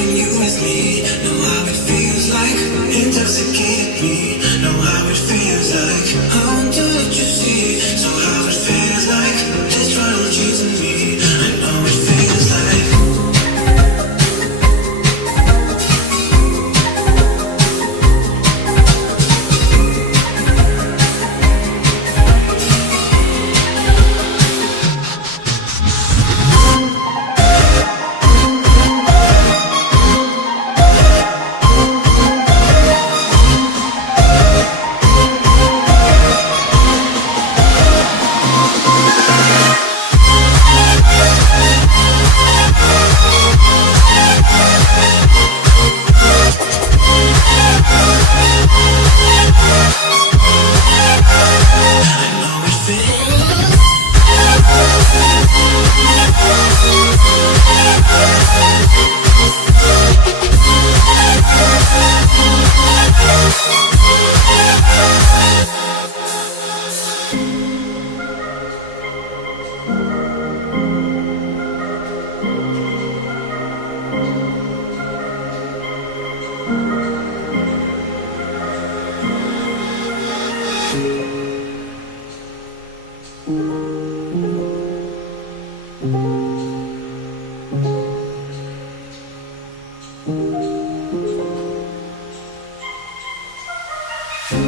when you with me. Know how it feels like, intoxicated me. Know how it feels like, I want to let you see. So how it feels like, just try to cheat me. I know it feels like.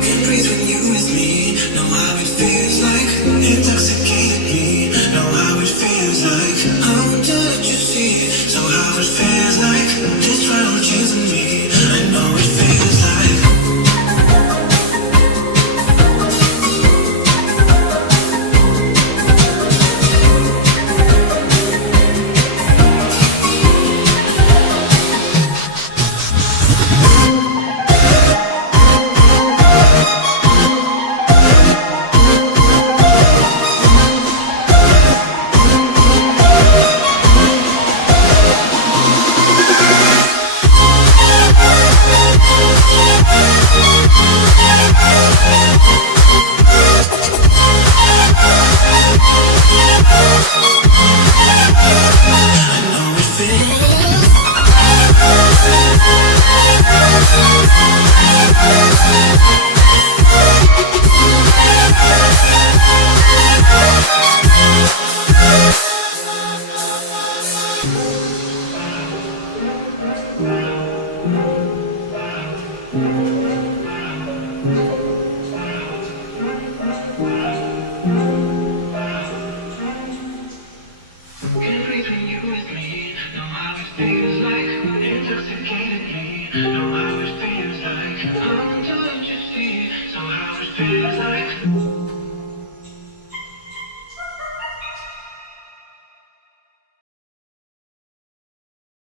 Can't breathe when you with me. Know how it feels like.